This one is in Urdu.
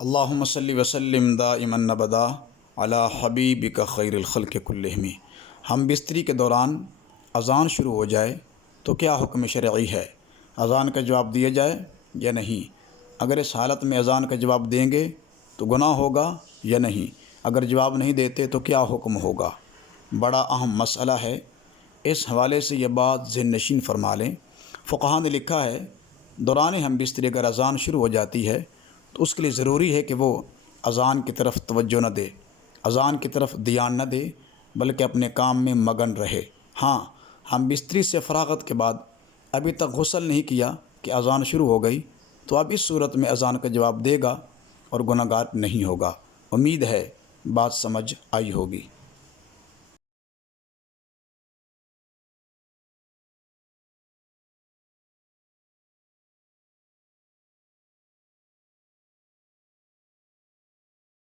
اللہم صلی وسلم دائما ابدا علی حبیبک خیر الخلق کلہم۔ ہم بستری کے دوران اذان شروع ہو جائے تو کیا حکم شرعی ہے؟ اذان کا جواب دیا جائے یا نہیں؟ اگر اس حالت میں اذان کا جواب دیں گے تو گناہ ہوگا یا نہیں؟ اگر جواب نہیں دیتے تو کیا حکم ہوگا؟ بڑا اہم مسئلہ ہے، اس حوالے سے یہ بات ذہن نشین فرما لیں۔ فقہاء نے لکھا ہے، دوران ہم بستری اگر اذان شروع ہو جاتی ہے تو اس کے لیے ضروری ہے کہ وہ اذان کی طرف توجہ نہ دے، اذان کی طرف دھیان نہ دے، بلکہ اپنے کام میں مگن رہے۔ ہاں، ہم بستری سے فراغت کے بعد ابھی تک غسل نہیں کیا کہ اذان شروع ہو گئی تو اب اس صورت میں اذان کا جواب دے گا اور گناہگار نہیں ہوگا۔ امید ہے بات سمجھ آئی ہوگی۔